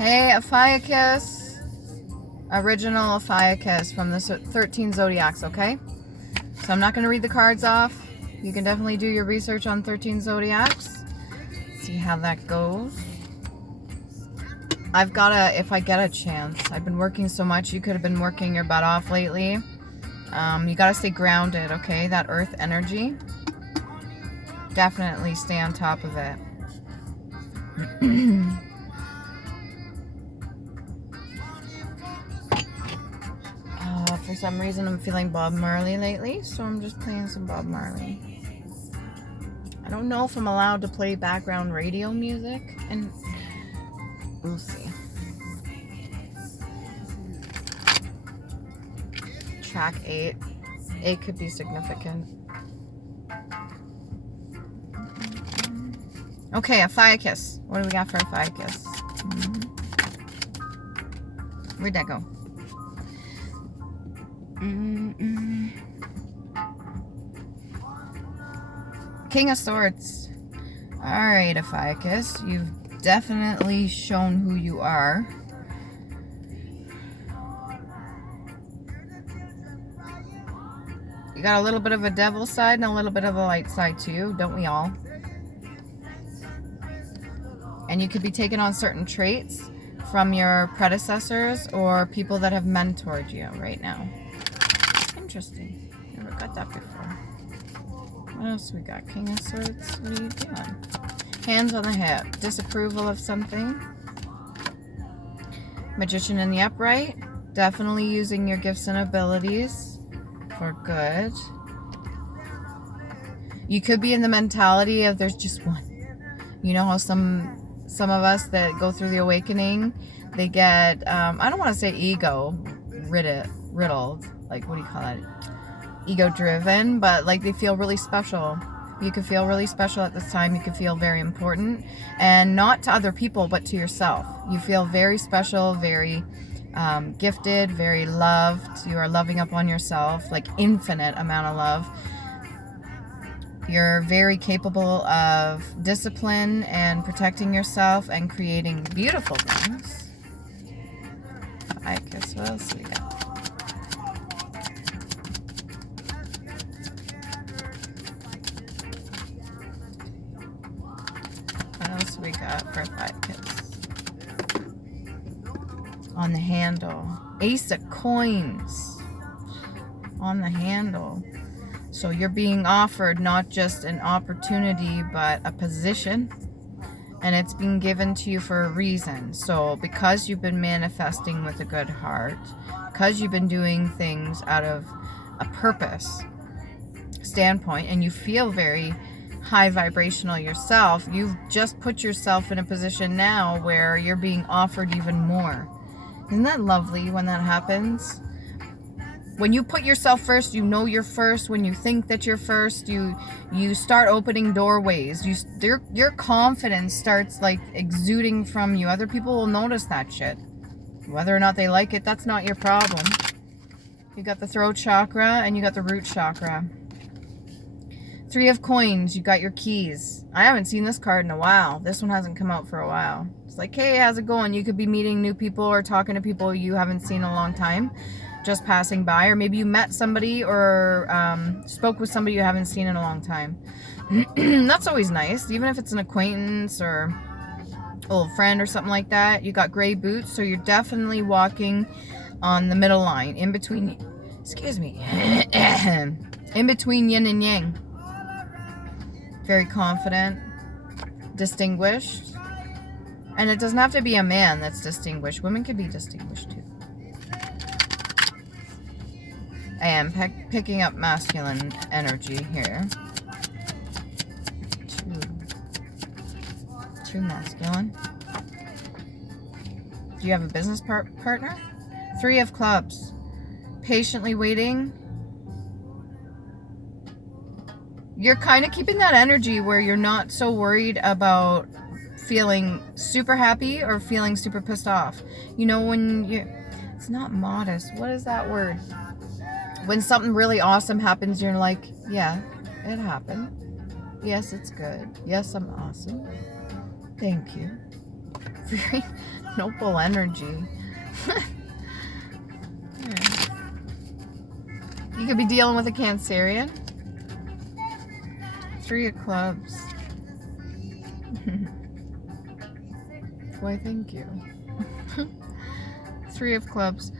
Hey, OPHIUCHUS'S. Original OPHIUCHUS'S from the 13 Zodiacs, okay? So I'm not going to read the cards off. You can definitely do your research on 13 Zodiacs. See how that goes. I've got to, if I get a chance, I've been working so much. You could have been working your butt off lately. You got to stay grounded, okay? That earth energy. Definitely stay on top of it. For some reason I'm feeling Bob Marley lately, so I'm just playing some Bob Marley. I don't know if I'm allowed to play background radio music, and we'll see. Track 8. 8 could be significant. Okay, OPHIUCHUS'S. What do we got for OPHIUCHUS'S? Where'd that go? King of Swords. Alright, OPHIUCHUS'S. You've definitely shown who you are. You got a little bit of a devil side and a little bit of a light side too, don't we all? And you could be taking on certain traits from your predecessors or people that have mentored you right now. Interesting. Never got that before. What else we got? King of Swords. What are you doing? Hands on the hip. Disapproval of something. Magician in the upright. Definitely using your gifts and abilities for good. You could be in the mentality of there's just one. You know how some of us that go through the awakening, they get, I don't want to say ego riddled, like, what do you call it? Ego driven, but like they feel really special. You can feel really special at this time. You can feel very important, and not to other people, but to yourself. You feel very special, very gifted, very loved. You are loving up on yourself, like infinite amount of love. You're very capable of discipline and protecting yourself and creating beautiful things. I guess what else we got? What else we got for OPHIUCHUS'S? On the handle. Ace of Coins. On the handle. So you're being offered not just an opportunity, but a position. And it's being given to you for a reason. So because you've been manifesting with a good heart, because you've been doing things out of a purpose standpoint, and you feel very high vibrational yourself, you've just put yourself in a position now where you're being offered even more. Isn't that lovely when that happens? When you put yourself first, you know you're first. When you think that you're first, you start opening doorways. Your confidence starts like exuding from you. Other people will notice that shit. Whether or not they like it, that's not your problem. You got the throat chakra and you got the root chakra. 3 of Coins, you got your keys. I haven't seen this card in a while. This one hasn't come out for a while. It's like, hey, how's it going? You could be meeting new people or talking to people you haven't seen in a long time. Just passing by, or maybe you met somebody or spoke with somebody you haven't seen in a long time. That's always nice, even if it's an acquaintance or old friend or something like that. You got gray boots, so you're definitely walking on the middle line, in between, excuse me, in between yin and yang. Very confident, distinguished, and it doesn't have to be a man that's distinguished. Women can be distinguished too. I am picking up masculine energy here. Too masculine. Do you have a business partner? 3 of Clubs. Patiently waiting. You're kind of keeping that energy where you're not so worried about feeling super happy or feeling super pissed off. You know, when you... It's not modest. What is that word? When something really awesome happens, you're like, yeah, it happened. Yes, it's good. Yes, I'm awesome. Thank you. Noble energy. You could be dealing with a Cancerian. 3 of clubs. Why, thank you. 3 of clubs.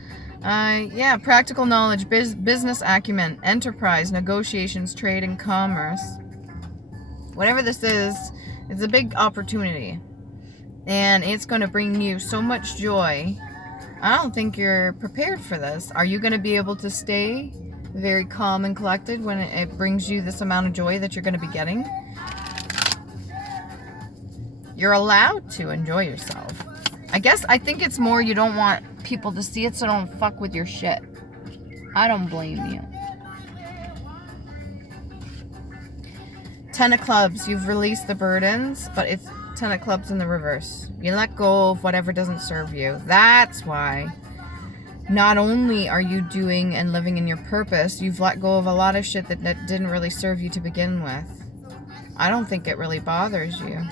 Yeah, practical knowledge, business acumen, enterprise, negotiations, trade, and commerce. Whatever this is, it's a big opportunity. And it's going to bring you so much joy. I don't think you're prepared for this. Are you going to be able to stay very calm and collected when it brings you this amount of joy that you're going to be getting? You're allowed to enjoy yourself. I think it's more you don't want people to see it, so don't fuck with your shit. I don't blame you. 10 of clubs. You've released the burdens, but it's 10 of clubs in the reverse. You let go of whatever doesn't serve you. That's why not only are you doing and living in your purpose, you've let go of a lot of shit that didn't really serve you to begin with. I don't think it really bothers you.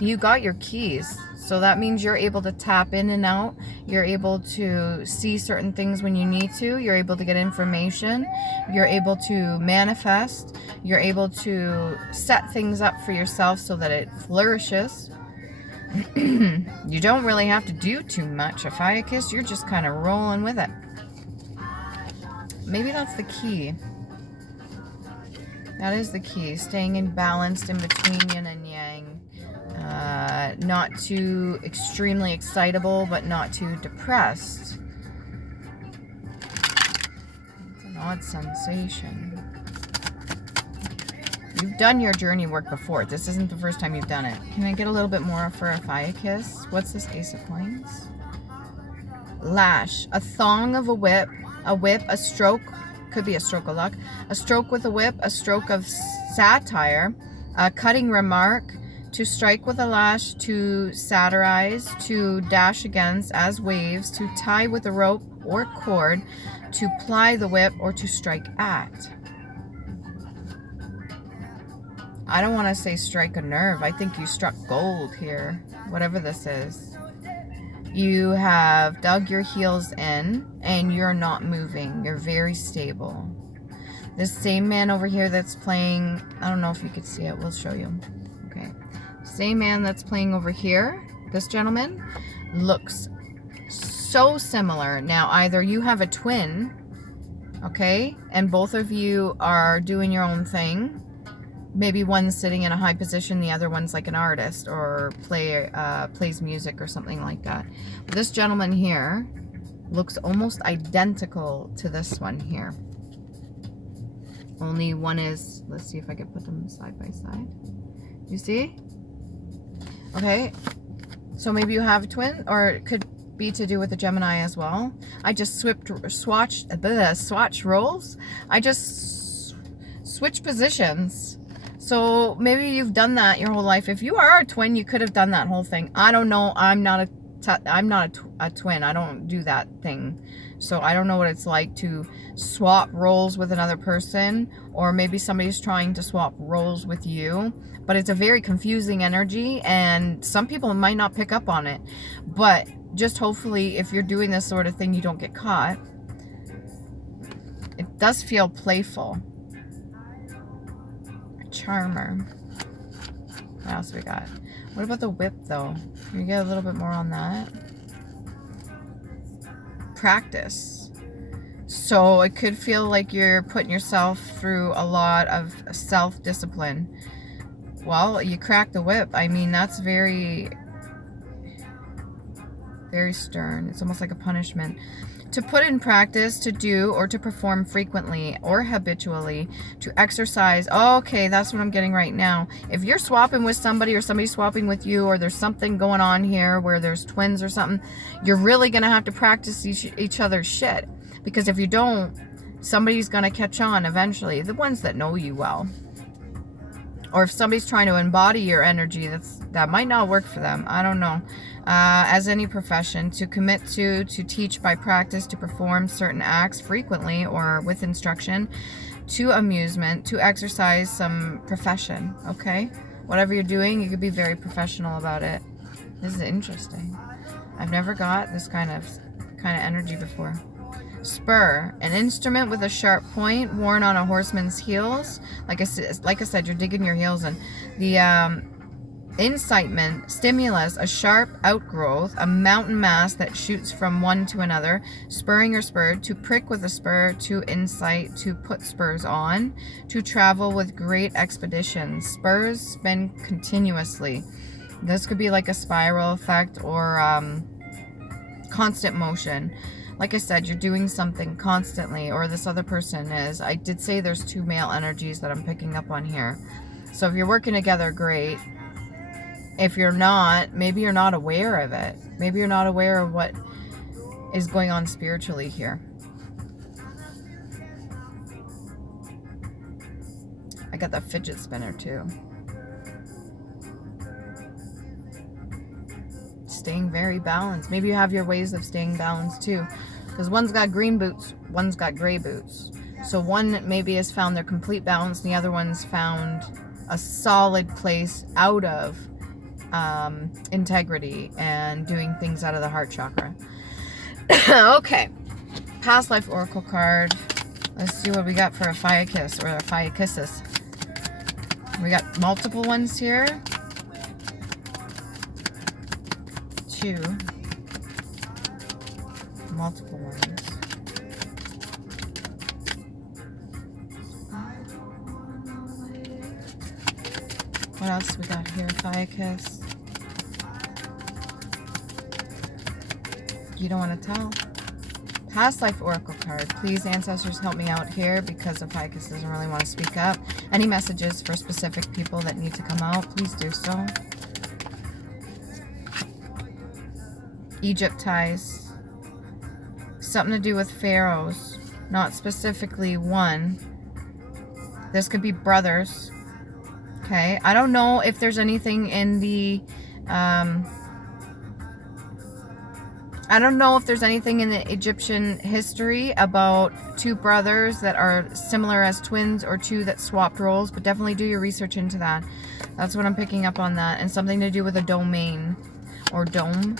You got your keys, so that means you're able to tap in and out. You're able to see certain things when you need to. You're able to get information. You're able to manifest. You're able to set things up for yourself so that it flourishes. You don't really have to do too much. OPHIUCHUS, you're just kind of rolling with it. Maybe that's the key. That is the key. Staying in balanced in between yin and yang. Not too extremely excitable, but not too depressed. It's an odd sensation. You've done your journey work before. This isn't the first time you've done it. Can I get a little bit more for OPHIUCHUS? What's this Ace of Coins? Lash. A thong of a whip, a stroke, could be a stroke of luck, a stroke with a whip, a stroke of satire, a cutting remark, to strike with a lash, to satirize, to dash against as waves, to tie with a rope or cord, to ply the whip, or to strike at. I don't want to say strike a nerve. I think you struck gold here, whatever this is. You have dug your heels in and you're not moving. You're very stable. This same man over here that's playing, I don't know if you could see it. We'll show you. Okay. Same man that's playing over here, this gentleman, looks so similar. Now, either you have a twin, okay, and both of you are doing your own thing. Maybe one's sitting in a high position, the other one's like an artist or plays music or something like that. But this gentleman here looks almost identical to this one here. Only one is, let's see if I can put them side by side. You see? Okay, so maybe you have a twin, or it could be to do with the Gemini as well. I just swatch roles. I just switch positions. So maybe you've done that your whole life. If you are a twin, you could have done that whole thing. I don't know. I'm not a twin. I don't do that thing. So I don't know what it's like to swap roles with another person, or maybe somebody's trying to swap roles with you. But it's a very confusing energy, and some people might not pick up on it. But just hopefully, if you're doing this sort of thing, you don't get caught. It does feel playful. Charmer. What else we got? What about the whip, though? Can you get a little bit more on that? Practice. So it could feel like you're putting yourself through a lot of self-discipline. Well, you crack the whip. I mean, that's very, very stern. It's almost like a punishment. To put in practice, to do, or to perform frequently or habitually, to exercise. Oh, okay, that's what I'm getting right now. If you're swapping with somebody, or somebody's swapping with you, or there's something going on here where there's twins or something, you're really going to have to practice each other's shit. Because if you don't, somebody's going to catch on eventually. The ones that know you well. Or if somebody's trying to embody your energy, that might not work for them. I don't know. As any profession, to commit to teach by practice, to perform certain acts frequently or with instruction, to amusement, to exercise some profession, okay? Whatever you're doing, you could be very professional about it. This is interesting. I've never got this kind of energy before. Spur, an instrument with a sharp point worn on a horseman's heels. Like I said, you're digging your heels in. The incitement, stimulus, a sharp outgrowth, a mountain mass that shoots from one to another, spurring or spurred, to prick with a spur, to incite, to put spurs on, to travel with great expedition. Spurs spin continuously. This could be like a spiral effect or constant motion. Like I said, you're doing something constantly, or this other person is. I did say there's 2 male energies that I'm picking up on here. So if you're working together, great. If you're not, maybe you're not aware of it. Maybe you're not aware of what is going on spiritually here. I got that fidget spinner too. Staying very balanced. Maybe you have your ways of staying balanced too. Because one's got green boots, one's got gray boots. So one maybe has found their complete balance, and the other one's found a solid place out of integrity and doing things out of the heart chakra. Okay, past life oracle card. Let's see what we got for OPHIUCHUS or OPHIUCHUS'S. We got multiple ones here. 2 multiple ones. What else we got here? OPHIUCHUS. You don't want to tell. Past life oracle card. Please, ancestors, help me out here because OPHIUCHUS doesn't really want to speak up. Any messages for specific people that need to come out, please do so. Egypt ties. Something to do with pharaohs. Not specifically one. This could be brothers. Okay. I don't know if there's anything in the I don't know if there's anything in the Egyptian history about 2 brothers that are similar as twins or 2 that swapped roles, but definitely do your research into that. That's what I'm picking up on that. And something to do with a domain or dome.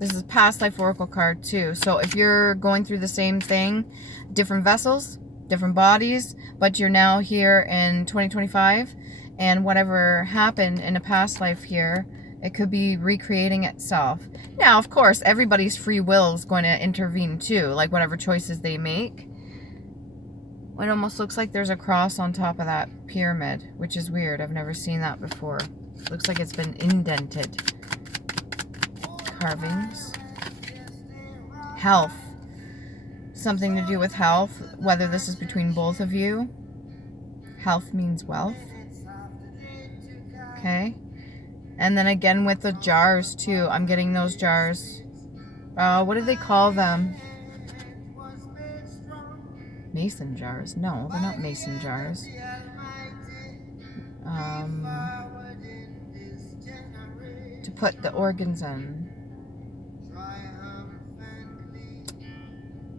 This is past life oracle card too. So if you're going through the same thing, different vessels, different bodies, but you're now here in 2025, and whatever happened in a past life here, it could be recreating itself. Now, of course, everybody's free will is going to intervene too, like whatever choices they make. It almost looks like there's a cross on top of that pyramid, which is weird. I've never seen that before. Looks like it's been indented. Carvings. Health. Something to do with health, whether this is between both of you. Health means wealth. Okay. And then again with the jars too. I'm getting those jars. What do they call them? Mason jars. No, they're not mason jars. To put the organs in.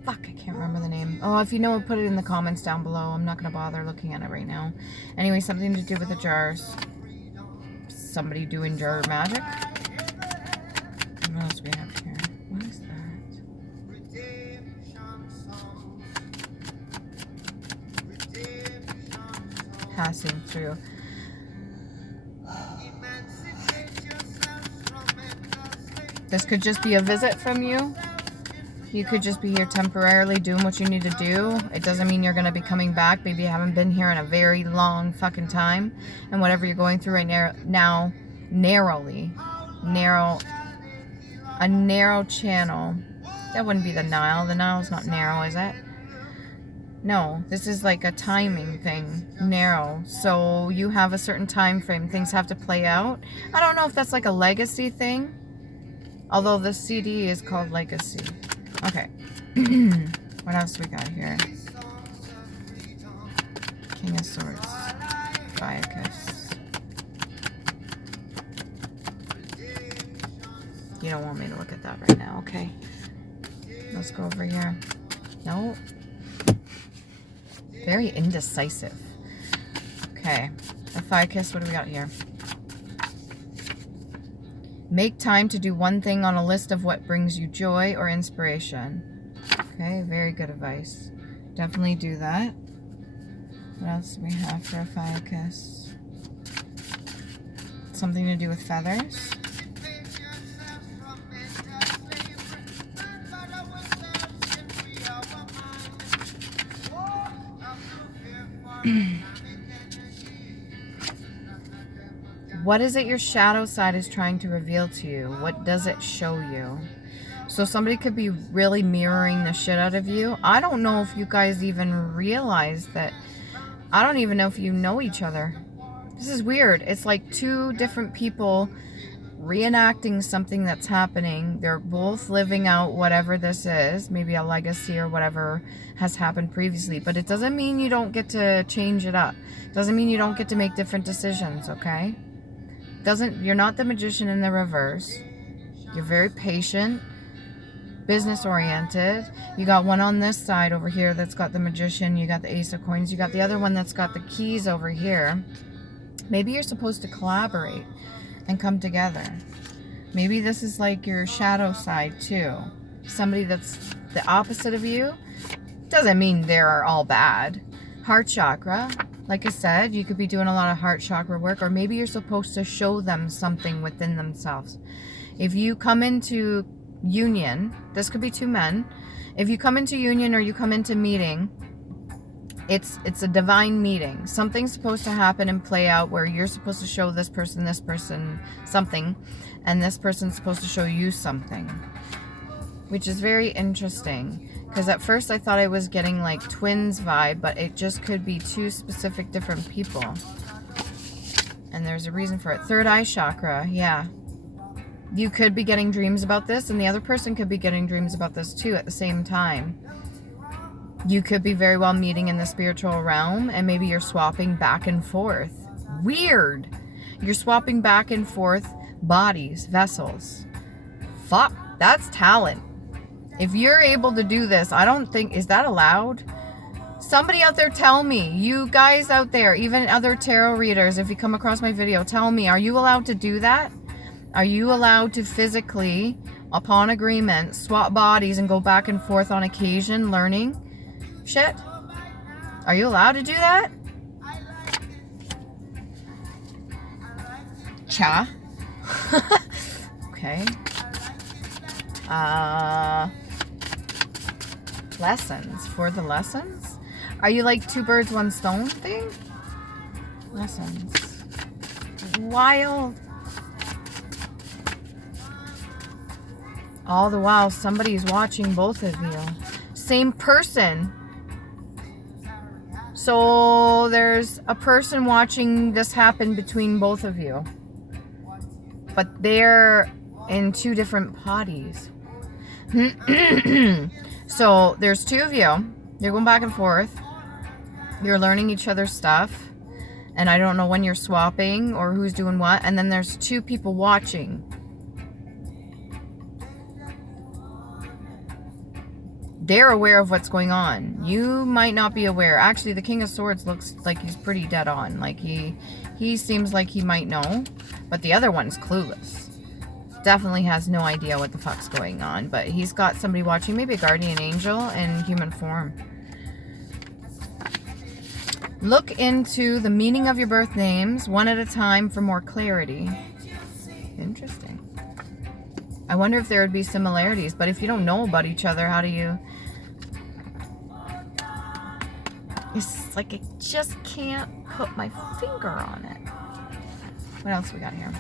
Fuck, I can't remember the name. Oh, if you know, put it in the comments down below. I'm not going to bother looking at it right now. Anyway, something to do with the jars. Somebody doing jar magic. What else do we have here? What is that? Passing through. This could just be a visit from you. You could just be here temporarily doing what you need to do. It doesn't mean you're going to be coming back. Maybe you haven't been here in a very long fucking time. And whatever you're going through right now, a narrow channel. That wouldn't be the Nile. The Nile's not narrow, is it? No, this is like a timing thing. Narrow. So you have a certain time frame. Things have to play out. I don't know if that's like a legacy thing. Although the CD is called Legacy. Okay. What else we got here? King of Swords. OPHIUCHUS. You don't want me to look at that right now, okay? Let's go over here. No. Very indecisive. Okay. Ophiuchus, what do we got here? Make time to do one thing on a list of what brings you joy or inspiration. Okay, very good advice. Definitely do that. What else do we have for Ophiuchus? Something to do with feathers. What is it your shadow side is trying to reveal to you? What does it show you? So somebody could be really mirroring the shit out of you. I don't know if you guys even realize that. I don't even know if you know each other. This is weird. It's like two different people reenacting something that's happening. They're both living out whatever this is, maybe a legacy or whatever has happened previously, but it doesn't mean you don't get to change it up. Doesn't mean you don't get to make different decisions, okay? You're not the magician in the reverse. You're very patient, business oriented. You got one on this side over here that's got the magician. You got the ace of coins. You got the other one that's got the keys over here. Maybe you're supposed to collaborate and come together. Maybe this is like your shadow side too. Somebody that's the opposite of you. Doesn't mean they're all bad. Heart chakra. Like I said, you could be doing a lot of heart chakra work, or maybe you're supposed to show them something within themselves. If you come into union, this could be two men. If you come into union or you come into meeting, it's a divine meeting. Something's supposed to happen and play out where you're supposed to show this person something, and this person's supposed to show you something, which is very interesting. Because at first I thought I was getting like twins vibe, but it just could be two specific different people. And there's a reason for it. Third eye chakra, yeah. You could be getting dreams about this, and the other person could be getting dreams about this too at the same time. You could be very well meeting in the spiritual realm, and maybe you're swapping back and forth. Weird. You're swapping back and forth bodies, vessels. Fuck, that's talent. If you're able to do this, I don't think, is that allowed? Somebody out there tell me, you guys out there, even other tarot readers, if you come across my video, tell me, are you allowed to do that? Are you allowed to physically, upon agreement, swap bodies and go back and forth on occasion learning shit? Are you allowed to do that? Cha. Okay. Lessons. For the lessons? Are you like two birds, one stone thing? Lessons. Wild. All the while, somebody's watching both of you. Same person. So there's a person watching this happen between both of you. But they're in two different bodies. So there's two of you. You're going back and forth. You're learning each other's stuff. And I don't know when you're swapping or who's doing what. And then there's two people watching. They're aware of what's going on. You might not be aware. Actually, the King of Swords looks like he's pretty dead on. Like he seems like he might know. But the other one's clueless. Definitely has no idea what the fuck's going on. But he's got somebody watching. Maybe a guardian angel in human form. Look into the meaning of your birth names one at a time for more clarity. Interesting. I wonder if there would be similarities. But if you don't know about each other, how do you... It's like I just can't put my finger on it. What else we got here?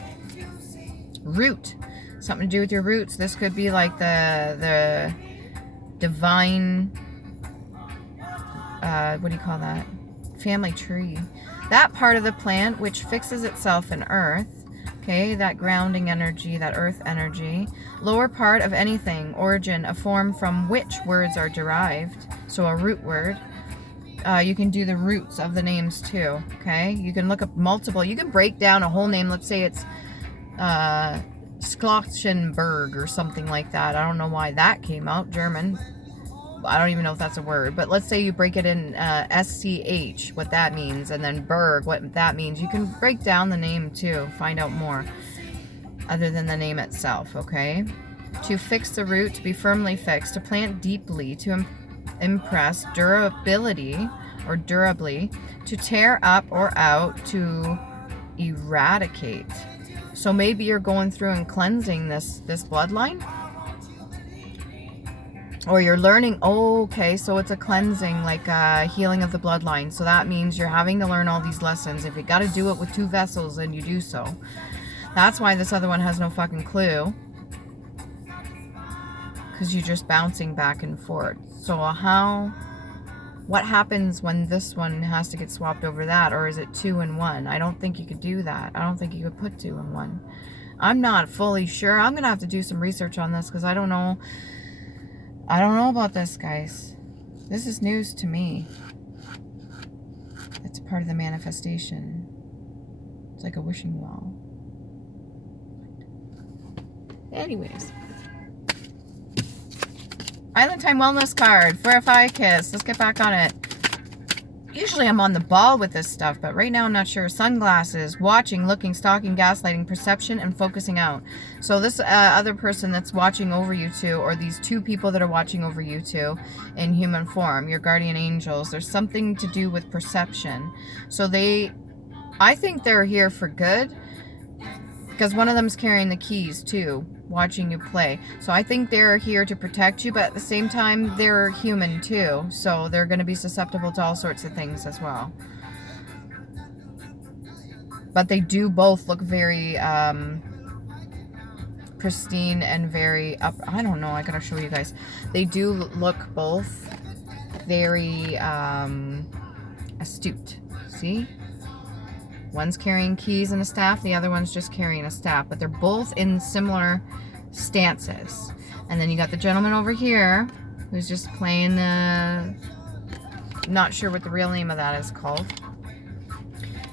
Root. Something to do with your roots. This could be like the divine... what do you call that? Family tree. That part of the plant which fixes itself in earth. Okay, that grounding energy, that earth energy. Lower part of anything, origin, a form from which words are derived. So a root word. You can do the roots of the names too. Okay, you can look up multiple. You can break down a whole name. Let's say it's Schlochenberg or something like that. I don't know why that came out. German. I don't even know if that's a word, but let's say you break it in SCH, what that means, and then Berg, what that means. You can break down the name too, find out more other than the name itself, okay? To fix the root, to be firmly fixed, to plant deeply, to impress, durability or durably, to tear up or out, to eradicate. So maybe you're going through and cleansing this bloodline, or you're learning. Oh, okay, so it's a cleansing, like a healing of the bloodline. So that means you're having to learn all these lessons. If you got to do it with 2 vessels, then you do so. That's why this other one has no fucking clue, because you're just bouncing back and forth. So what happens when this one has to get swapped over that, or is it 2 in 1? I don't think you could do that. I don't think you could put 2 in 1. I'm not fully sure. I'm gonna have to do some research on this, because I don't know about this, guys. This is news to me. It's part of the manifestation. It's like a wishing well. Anyways, Island Time Wellness card for OPHIUCHUS. Let's get back on it. Usually I'm on the ball with this stuff, but right now I'm not sure. Sunglasses, watching, looking, stalking, gaslighting, perception, and focusing out. So this other person that's watching over you two, or these 2 people that are watching over you two in human form, your guardian angels, there's something to do with perception. So I think they're here for good, because one of them's carrying the keys too, watching you play. So I think they're here to protect you, but at the same time, they're human too. So they're going to be susceptible to all sorts of things as well. But they do both look very pristine and very I don't know, I gotta show you guys. They do look both very astute. See? One's carrying keys and a staff, the other one's just carrying a staff, but they're both in similar stances. And then you got the gentleman over here who's just playing the, not sure what the real name of that is called.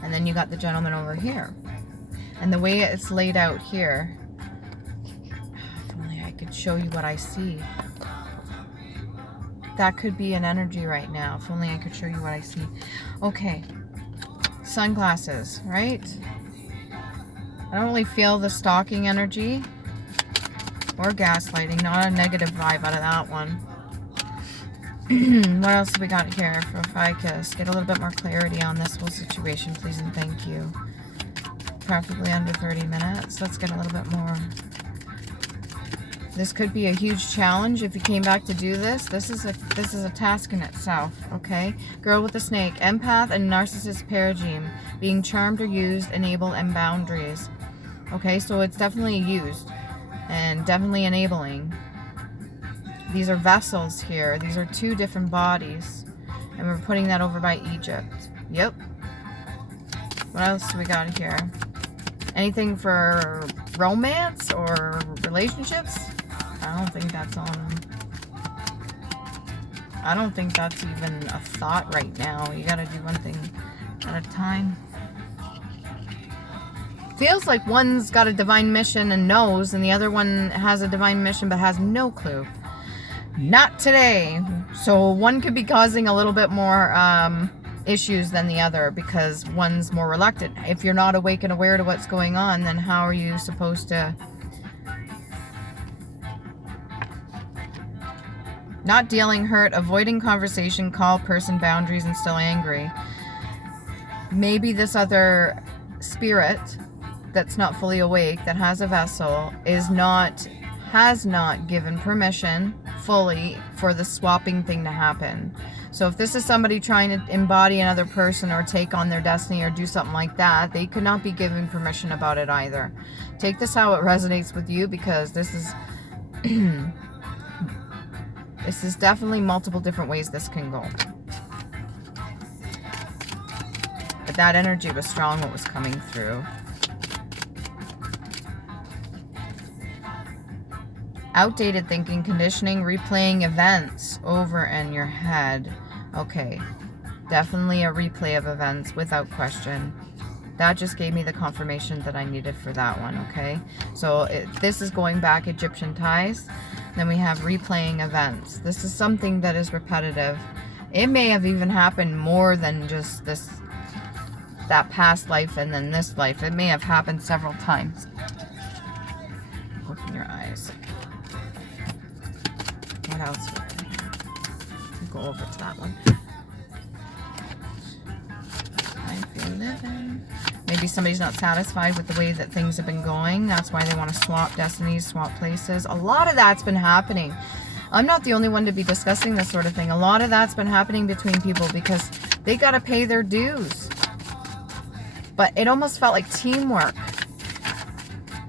And then you got the gentleman over here. And the way it's laid out here, if only I could show you what I see. That could be an energy right now. If only I could show you what I see. Okay. Sunglasses, right? I don't really feel the stalking energy or gaslighting. Not a negative vibe out of that one. What else do we got here for OPHIUCHUS? Get a little bit more clarity on this whole situation, please and thank you. Preferably under 30 minutes. Let's get a little bit more. This could be a huge challenge if you came back to do this. This is a task in itself, okay? Girl with the snake, empath and narcissist paradigm, being charmed or used, enabled, and boundaries. Okay, so it's definitely used and definitely enabling. These are vessels here. These are 2 different bodies, and we're putting that over by Egypt. Yep. What else do we got here? Anything for romance or relationships? I don't think that's on. I don't think that's even a thought right now. You gotta do one thing at a time. Feels like one's got a divine mission and knows, and the other one has a divine mission but has no clue. Not today. So one could be causing a little bit more issues than the other, because one's more reluctant. If you're not awake and aware to what's going on, then how are you supposed to? Not dealing, hurt, avoiding conversation, call, person, boundaries, and still angry. Maybe this other spirit that's not fully awake, that has a vessel, has not given permission fully for the swapping thing to happen. So if this is somebody trying to embody another person or take on their destiny or do something like that, they could not be given permission about it either. Take this how it resonates with you, because this is this is definitely multiple different ways this can go. But that energy was strong, what was coming through. Outdated thinking, conditioning, replaying events over in your head. Okay, definitely a replay of events without question. That just gave me the confirmation that I needed for that one, okay? So this is going back Egyptian ties. Then we have replaying events. This is something that is repetitive. It may have even happened more than just that past life and then this life. It may have happened several times. Open your eyes. What else? Go over to that one. Maybe somebody's not satisfied with the way that things have been going. That's why they want to swap destinies, swap places. A lot of that's been happening. I'm not the only one to be discussing this sort of thing. A lot of that's been happening between people because they got to pay their dues. But it almost felt like teamwork.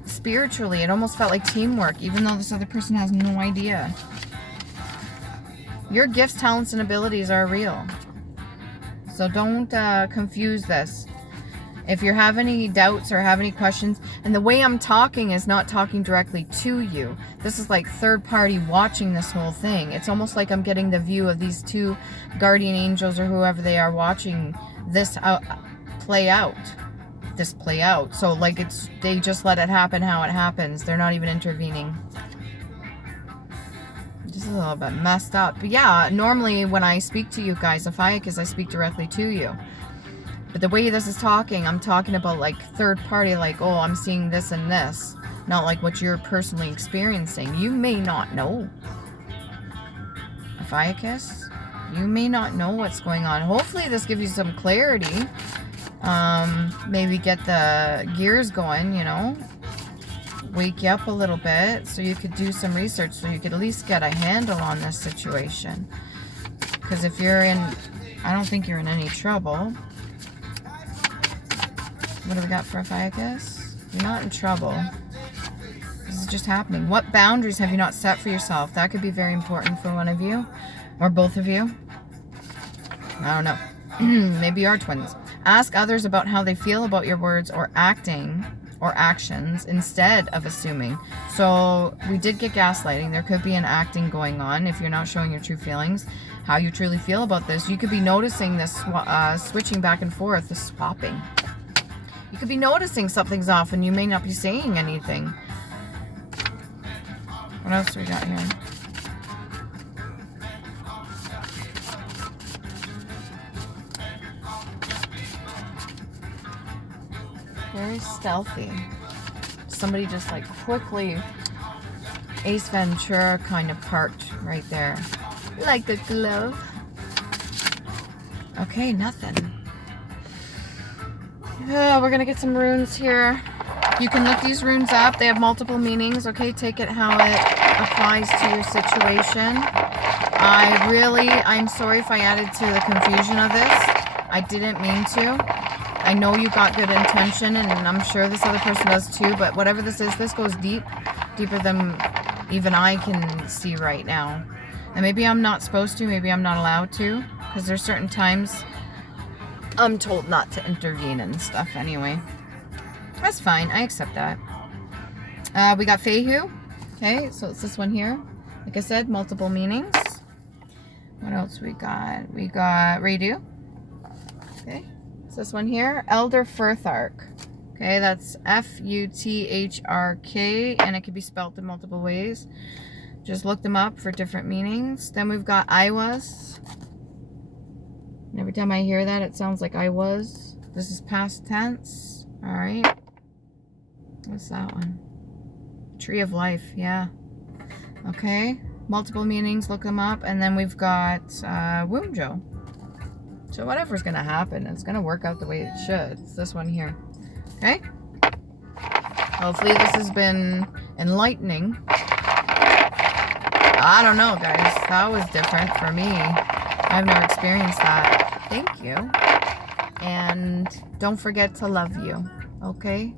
Spiritually, it almost felt like teamwork, even though this other person has no idea. Your gifts, talents, and abilities are real. So don't confuse this. If you have any doubts or have any questions, and the way I'm talking is not talking directly to you. This is like third party watching this whole thing. It's almost like I'm getting the view of these two guardian angels or whoever they are watching this play out. So like they just let it happen how it happens. They're not even intervening. Just a little bit messed up. But yeah, normally when I speak to you guys, OPHIUCHUS, I speak directly to you. But the way this is talking, I'm talking about like third party, like, oh, I'm seeing this and this. Not like what you're personally experiencing. You may not know. OPHIUCHUS, you may not know what's going on. Hopefully this gives you some clarity. Maybe get the gears going, you know. Wake you up a little bit so you could do some research, so you could at least get a handle on this situation. Because if you're in, I don't think you're in any trouble. What do we got for OPHIUCHUS? You're not in trouble. This is just happening. What boundaries have you not set for yourself? That could be very important for one of you. Or both of you. I don't know. Maybe you are twins. Ask others about how they feel about your words or acting or actions instead of assuming. So we did get gaslighting. There could be an acting going on if you're not showing your true feelings, how you truly feel about this. You could be noticing this switching back and forth, the swapping. You could be noticing something's off and you may not be saying anything. What else do we got here? Very stealthy. Somebody just like quickly Ace Ventura kind of parked right there. Like a glove. Okay, nothing. We're gonna get some runes here. You can look these runes up. They have multiple meanings. Okay, take it how it applies to your situation. I'm sorry if I added to the confusion of this. I didn't mean to. I know you got good intention, and I'm sure this other person does too, but whatever this is, this goes deep, deeper than even I can see right now. And maybe I'm not supposed to, maybe I'm not allowed to, because there's certain times I'm told not to intervene and stuff anyway. That's fine, I accept that. We got Fehu. Okay, so it's this one here. Like I said, multiple meanings. What else we got? We got Radu. Okay. This one here, Elder Futhark. Okay, that's Futhrk, and it can be spelled in multiple ways. Just look them up for different meanings. Then we've got I was. And every time I hear that, it sounds like I was. This is past tense. All right. What's that one? Tree of Life. Yeah. Okay. Multiple meanings. Look them up. And then we've got Woomjo. So whatever's going to happen, it's going to work out the way it should. It's this one here. Okay? Hopefully this has been enlightening. I don't know, guys. That was different for me. I've never experienced that. Thank you. And don't forget to love you. Okay?